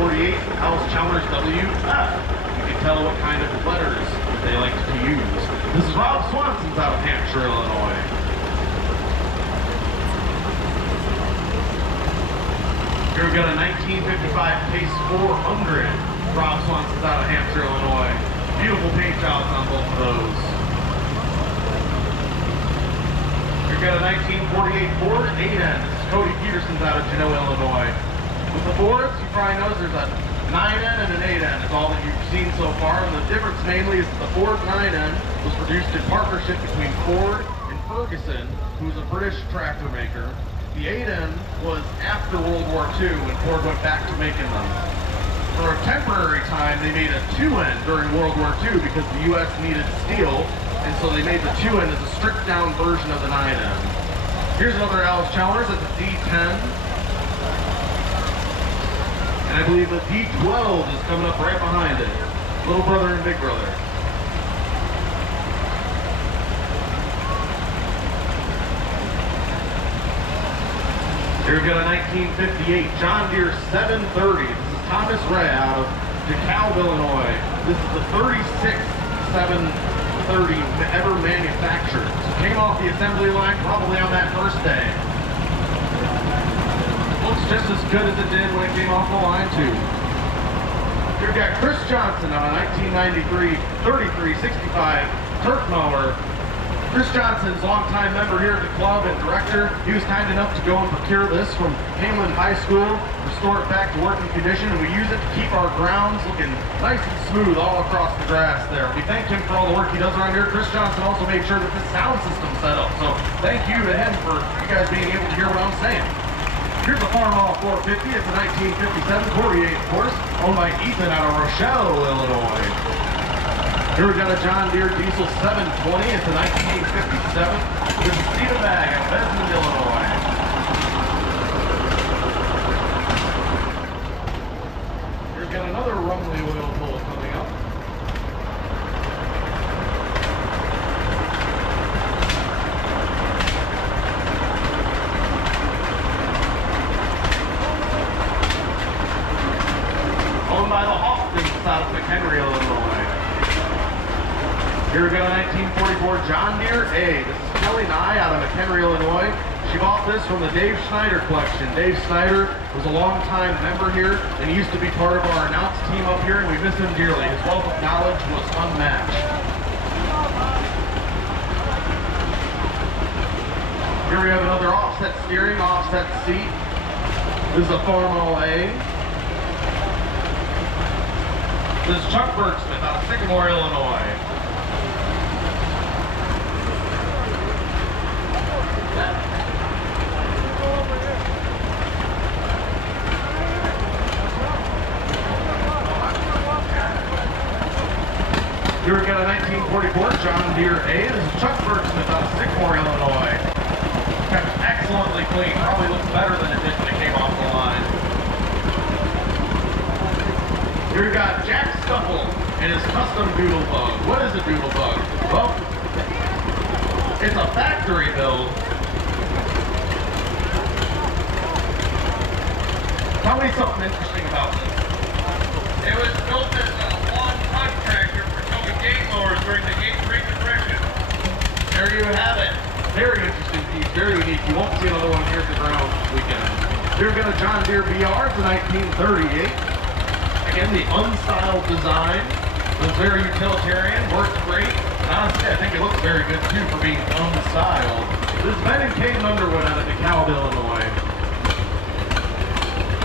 1948 Alice Chalmers WF. You can tell what kind of letters they like to use. This is Rob Swanson's out of Hampshire, Illinois. Here we've got a 1955 Case 400. Rob Swanson's out of Hampshire, Illinois. Beautiful paint jobs on both of those. We've got a 1948 Ford 8N. This is Cody Peterson's out of Genoa, Illinois. With the Fords, you probably know there's a 9N and an 8N is all that you've seen so far. And the difference mainly is that the Ford 9N was produced in partnership between Ford and Ferguson, who's a British tractor maker. The 8N was after World War II when Ford went back to making them. For a temporary time, they made a 2N during World War II because the U.S. needed steel. And so they made the 2N as a stripped down version of the 9N. Here's another Alice Chalmers at the D10. And I believe the D12 is coming up right behind it. Little brother and big brother. Here we've got a 1958 John Deere 730. This is Thomas Ray out of DeKalb, Illinois. This is the 36th 730 ever manufactured. So came off the assembly line probably on that first day. Looks just as good as it did when it came off the line too. Here we've got Chris Johnson on a 1993 3365 turf mower. Chris Johnson's longtime member here at the club and director. He was kind enough to go and procure this from Hamlin High School, restore it back to working condition, and we use it to keep our grounds looking nice and smooth all across the grass there. We thank him for all the work he does around here. Chris Johnson also made sure that this sound system's set up, so thank you to him for you guys being able to hear what I'm saying. Here's a Farmall 450. It's a 1957 48, of course, owned by Ethan out of Rochelle, Illinois. Here we got a John Deere Diesel 720. It's a 1957. This is Stephen Bag of Bedford, Illinois. Here's got another Rumley oil pull coming up. Here we got a 1944 John Deere A. This is Kelly Nye out of McHenry, Illinois. She bought this from the Dave Schneider collection. Dave Schneider was a longtime member here, and he used to be part of our announce team up here, and we miss him dearly. His wealth of knowledge was unmatched. Here we have another offset steering, offset seat. This is a Farmall A. This is Chuck Bergsmith out of Sycamore, Illinois. Here we got a 1944 John Deere A. This is Chuck Bergsmith out of Sycamore, Illinois. Kept excellently clean. Probably looks better than it did when it came off the line. Here we got Jack Stuffle and his custom doodle bug. What is a doodle bug? Well, it's a factory build. Tell me something interesting about this. It was built as a long-ton tractor for towing gate mowers during the Great Depression. There you have it. Very interesting piece, very unique. You won't see another one here at the ground this weekend. Here we got a John Deere VR. It's a 1938. Again, the unstyled design was very utilitarian, worked great. And honestly, I think it looks very good too for being unstyled. This is Ben and Kate Underwood out of DeKalb, Illinois.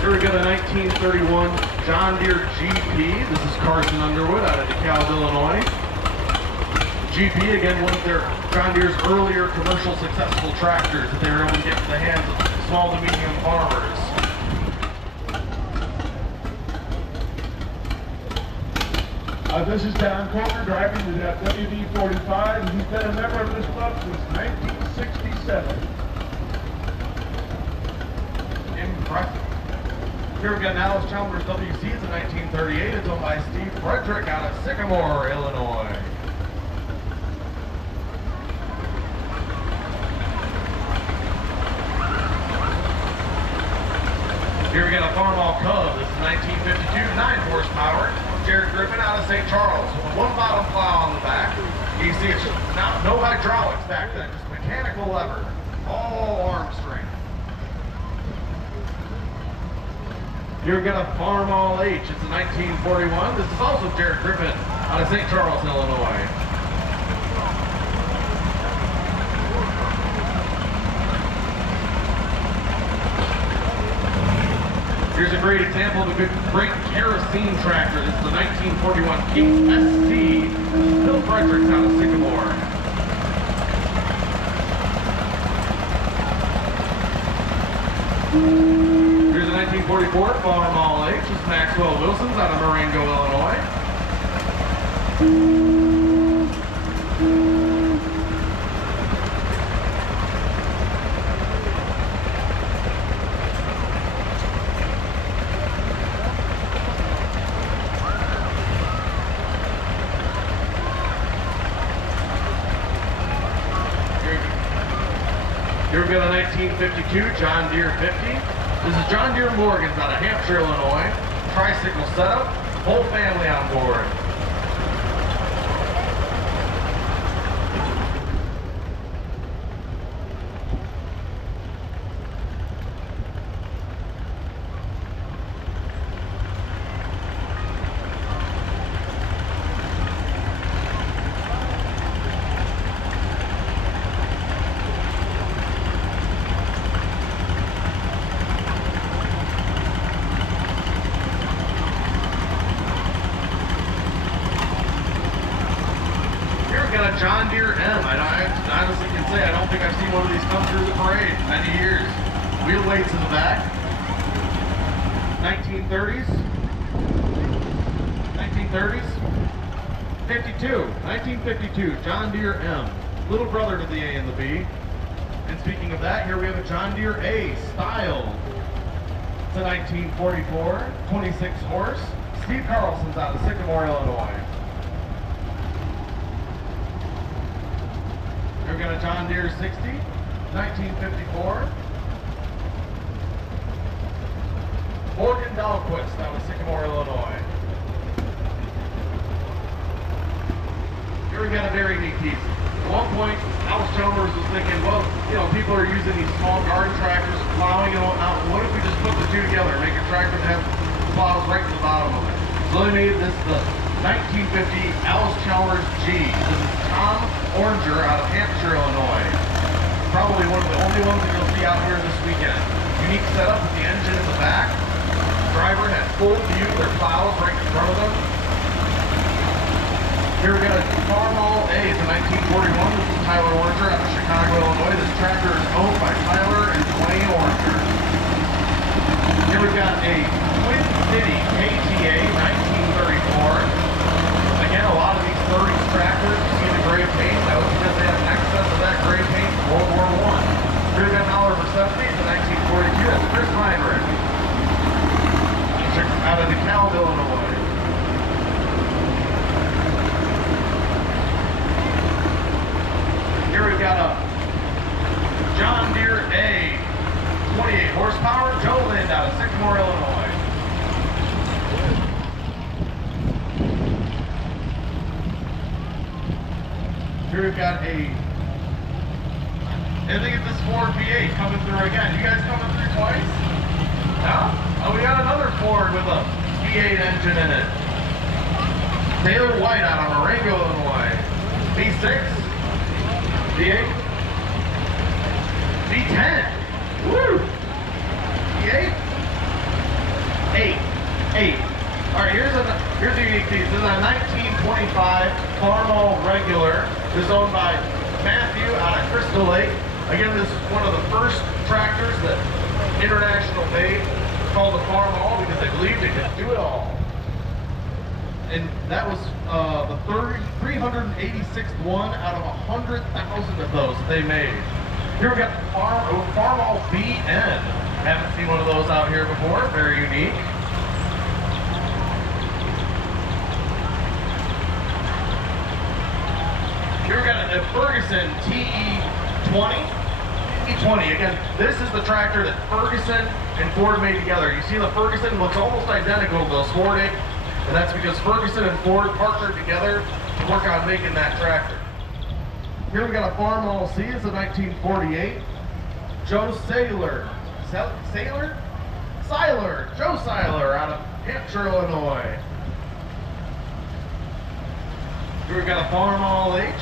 Here we got a 1931 John Deere GP. This is Carson Underwood out of DeKalb, Illinois. GP, again, one of their John Deere's earlier commercial successful tractors that they were able to get to the hands of small to medium farmers. This is Don Coker driving the WD-45, and he's been a member of this club since 1967. Impressive. Here we got an Alice Chalmers WC. It's a 1938. It's owned by Steve Frederick out of Sycamore, Illinois. Here we got a Farmall Cub. This is 1952, 9 horsepower. Jared Griffin out of St. Charles with one bottom plow on the back. You can see it's no hydraulics back then, just mechanical lever, all arm strength. Here we got a Farmall H. It's a 1941. This is also Jared Griffin out of St. Charles, Illinois. Here's a great example of a great kerosene tractor. This is the 1941 Kings ST. This is Bill Fredericks out of Sycamore. Here's a 1944 Farmall H. This is Maxwell Wilson's out of Marengo, Illinois. Here we got a 1952 John Deere 50. This is John Deere Morgan's out of Hampshire, Illinois. Tricycle setup, whole family on board. Got a John Deere M. I honestly can say I don't think I've seen one of these come through the parade in many years. Wheel weights in the back. 1930s. 1930s. 1952 John Deere M. Little brother to the A and the B. And speaking of that, here we have a John Deere A style. It's a 1944, 26 horse. Steve Carlson's out of Sycamore, Illinois. We've got a John Deere 60, 1954. Morgan Dahlquist out of Sycamore, Illinois. Here we got a very neat piece. At one point, Alice Chalmers was thinking, well, you know, people are using these small garden tractors, plowing and whatnot. What if we just put the two together, make a tractor that has plows right to the bottom of it? So they made this the 1950 Alice Chalmers G. This is Tom Oranger out of Hampshire, Illinois. Probably one of the only ones that you'll see out here this weekend. Unique setup with the engine in the back. Driver has full view, their plows right in front of them. Here we got a Farmall A. It's a 1941. This is Tyler Oranger out of Chicago, Illinois. This tractor is owned by Tyler and Dwayne Oranger. Here we've got a Twin City KTA 1934. Again, a lot of these 30s tractors, you see the gray paint. That was because they had an excess of that gray paint in World War I. Here we've got an Oliver 70. It's a 1942. That's Chris Heinrich out of DeKalb, Illinois. Here we've got a John Deere A, 28 horsepower, Joe Lind out of Sycamore, Illinois. Here we've got a, I think it's this Ford V8 coming through again. You guys coming through twice? No? Oh, we got another Ford with a V8 engine in it. Taylor White out of Marengo, Illinois. V6. V8? V10? Woo! V8? 8. Alright, here's a unique piece. This is a 1925 Farmall Regular. This is owned by Matthew out of Crystal Lake. Again, this is one of the first tractors that International made, called the Farmall, because they believed it could do it all. And that was the 386th one out of 100,000 of those that they made. Here we got the Farmall BN. Haven't seen one of those out here before. Very unique. Here we got a Ferguson TE20. E20, again, this is the tractor that Ferguson and Ford made together. You see the Ferguson looks almost identical to the Ford 8, and that's because Ferguson and Ford partnered together to work on making that tractor. Here we got a Farmall C. It's a 1948. Joe Seiler. Joe Seiler out of Hampshire, Illinois. Here we got a Farmall H.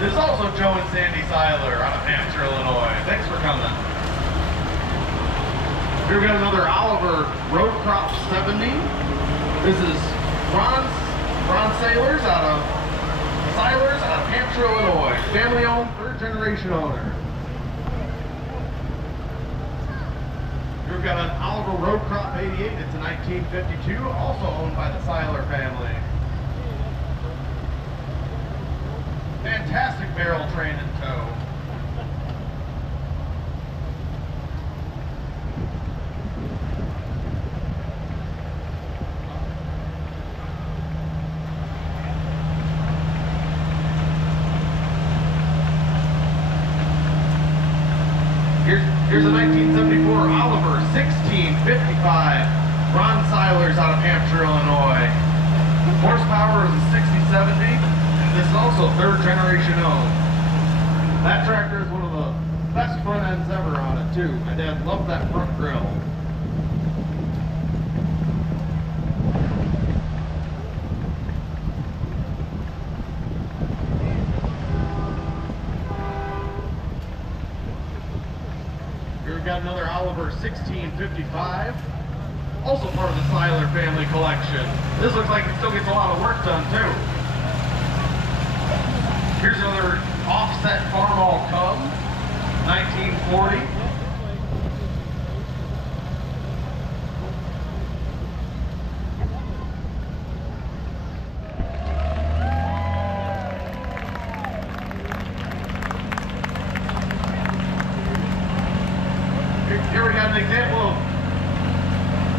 This is also Joe and Sandy Seiler out of Hampshire, Illinois. Thanks for coming. Here we got another Oliver Road Crop 70. This is Ron Seiler out of Hampshire, Illinois. Family owned, third generation owner. Here we've got an Oliver Road Crop 88. It's a 1952, also owned by the Seiler family. Fantastic barrel train in tow. Here's a 1974 Oliver 1655. Ron Seiler's out of Hampshire, Illinois. Horsepower is a 6070. This is also third generation owned. That tractor is one of the best front ends ever on it too. My dad loved that front grille. Here we've got another Oliver 1655. Also part of the Seiler family collection. This looks like it still gets a lot of work done too. Here's another offset Farmall Cub, 1940. Here we got an example of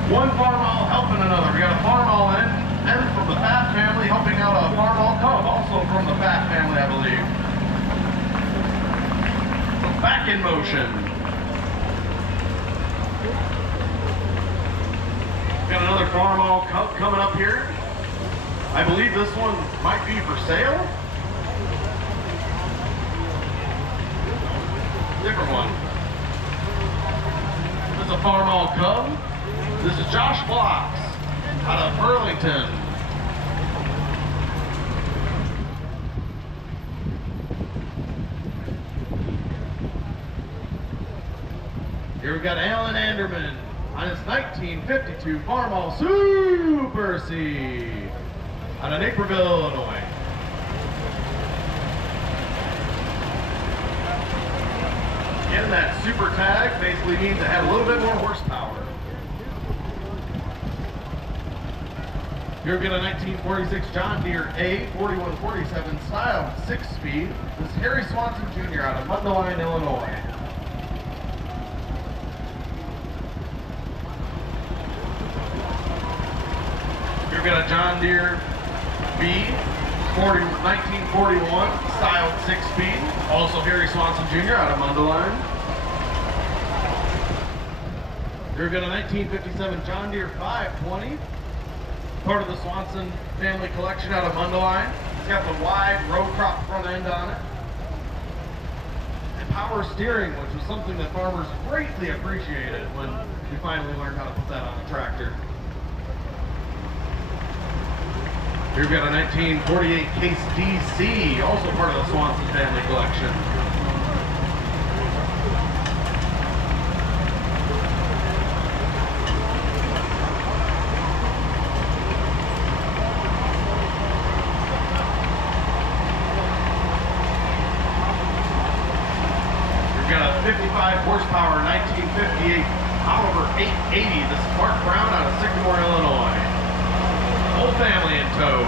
one Farmall helping another. We got a Farmall N from the Pfaff family helping out a Farmall Cub, also from the Pfaff family, I believe. So back in motion. Got another Farmall Cub coming up here. I believe this one might be for sale. Different one. This is a Farm All Cub. This is Josh Blocks out of Burlington. Here we got Alan Anderman on his 1952 Farm All Super C out of Naperville, Illinois. Again, that super tag basically means it had a little bit more horsepower. Here we got a 1946 John Deere A 4147 style 6-speed. This is Harry Swanson Jr. out of Mundelein, Illinois. Here we got a John Deere B 1941 style 6-speed. Also Harry Swanson Jr. out of Mundelein. Here we got a 1957 John Deere 520. Part of the Swanson family collection out of Mundelein. It's got the wide row crop front end on it. And power steering, which was something that farmers greatly appreciated when we finally learned how to put that on a tractor. Here we've got a 1948 Case DC, also part of the Swanson family collection. We've got a 55 horsepower 1958 Oliver 880. This is Mark Brown out of Sycamore, Illinois. Whole family in tow.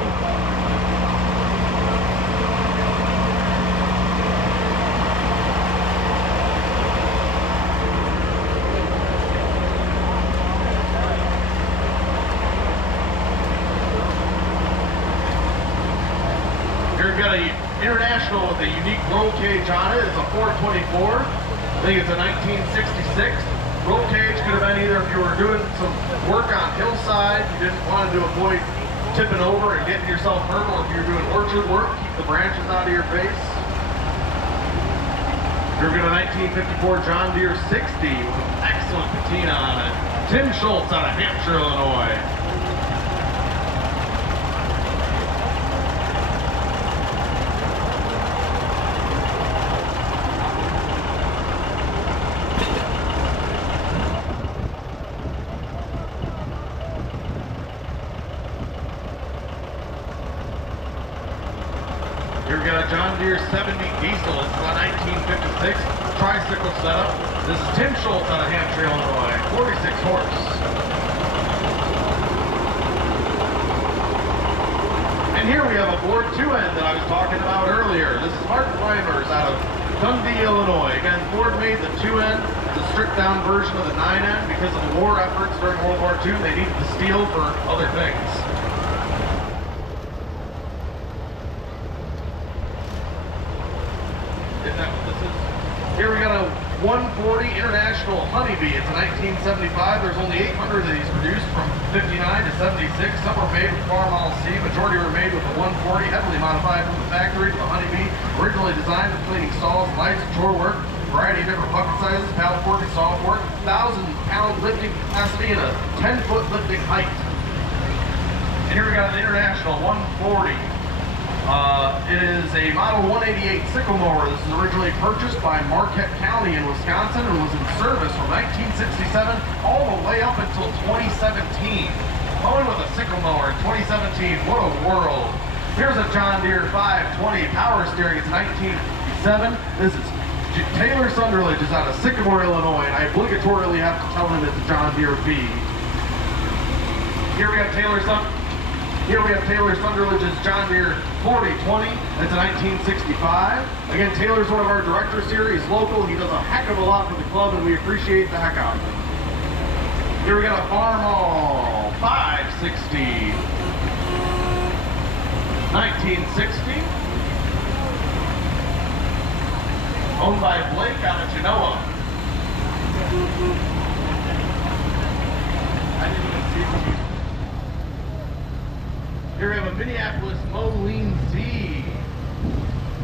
Here we've got a International with a unique roll cage on it. It's a 424. I think it's a 1966. Roll cage could have been either if you were doing some work on hillside, you didn't want to avoid tipping over and getting yourself hurt, or if you're doing orchard work, keep the branches out of your face. You're going to 1954 John Deere 60 with an excellent patina on it. Tim Schultz out of Hampshire, Illinois. Here we got a John Deere 70 diesel. It's a 1956 tricycle setup. This is Tim Schultz out of Hampshire, Illinois. 46 horse. And here we have a Ford 2N that I was talking about earlier. This is Mark Weimers out of Dundee, Illinois. Again, Ford made the 2N, the stripped down version of the 9N because of the war efforts during World War II. They needed the steel for other things. Here we got a 140 International Honeybee. It's a 1975. There's only 800 of these produced from 59 to 76. Some were made with Farm All C. Majority were made with the 140, heavily modified from the factory to the Honeybee. Originally designed for cleaning stalls, lights, and chore work. Variety of different bucket sizes, pallet fork, and saw fork. 1,000-pound lifting capacity and a 10-foot lifting height. And here we got an International 140. It is a Model 188 Sycamore. This is originally purchased by Marquette County in Wisconsin and was in service from 1967 all the way up until 2017. Mowing with a Sycamore in 2017, what a world. Here's a John Deere 520 power steering. It's 1957. This is Taylor Sunderledge is out of Sycamore, Illinois, and I obligatorily have to tell him it's a John Deere B. Here we have Taylor Sunderledge's John Deere 4020. That's a 1965. Again, Taylor's one of our directors here. He's local. He does a heck of a lot for the club, and we appreciate the heck out of him. Here we got a Farm All 560. 1960. Owned by Blake out of Genoa. I didn't even see it. Here we have a Minneapolis Moline Z.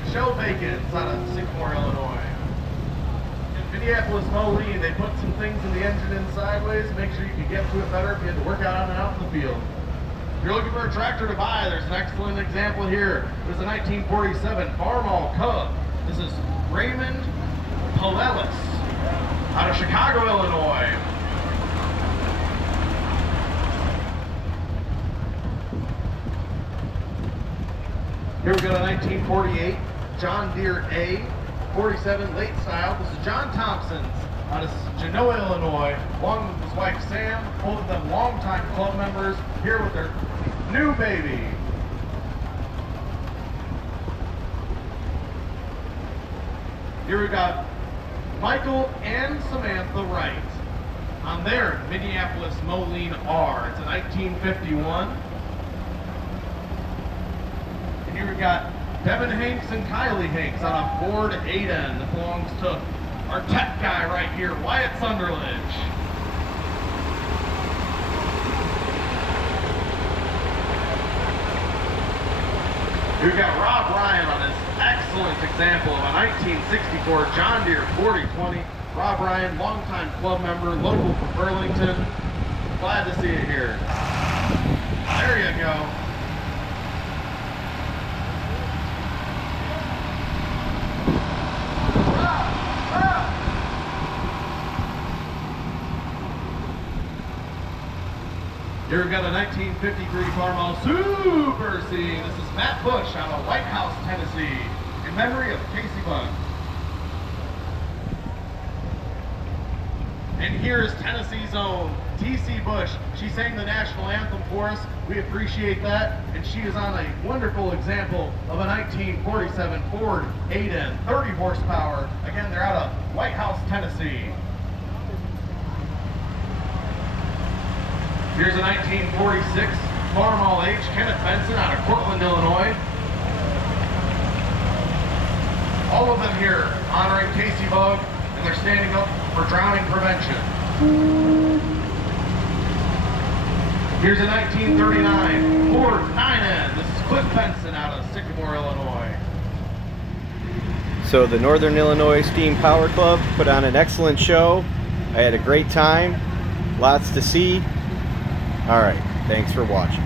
Michelle Bacon's out of Sycamore, Illinois. Minneapolis Moline, they put some things in the engine in sideways to make sure you can get to it better if you had to work out on and out in the field. If you're looking for a tractor to buy, there's an excellent example here. This is a 1947 Farmall Cub. This is Raymond Palelis out of Chicago, Illinois. Here we got a 1948 John Deere A 47 late style. This is John Thompson's out of Genoa, Illinois, along with his wife Sam, both of them longtime club members, here with their new baby. Here we got Michael and Samantha Wright on their Minneapolis Moline R. It's a 1951. And here we got Devin Hanks and Kylie Hanks on a Ford 8N that belongs to our tech guy right here, Wyatt Sunderledge. We've got Rob Ryan on this excellent example of a 1964 John Deere 4020. Rob Ryan, longtime club member, local from Burlington. Glad to see you here. There you go. Here we've got a 1953 Farmall Super C. This is Matt Bush out of White House, Tennessee, in memory of Casey Bug. And here is Tennessee's own T.C. Bush. She sang the national anthem for us. We appreciate that. And she is on a wonderful example of a 1947 Ford 8N, 30 horsepower. Again, they're out of White House, Tennessee. Here's a 1946 Farmall H, Kenneth Benson out of Cortland, Illinois. All of them here honoring Casey Bug, and they're standing up for drowning prevention. Here's a 1939 Ford 9N. This is Cliff Benson out of Sycamore, Illinois. So the Northern Illinois Steam Power Club put on an excellent show. I had a great time. Lots to see. All right, thanks for watching.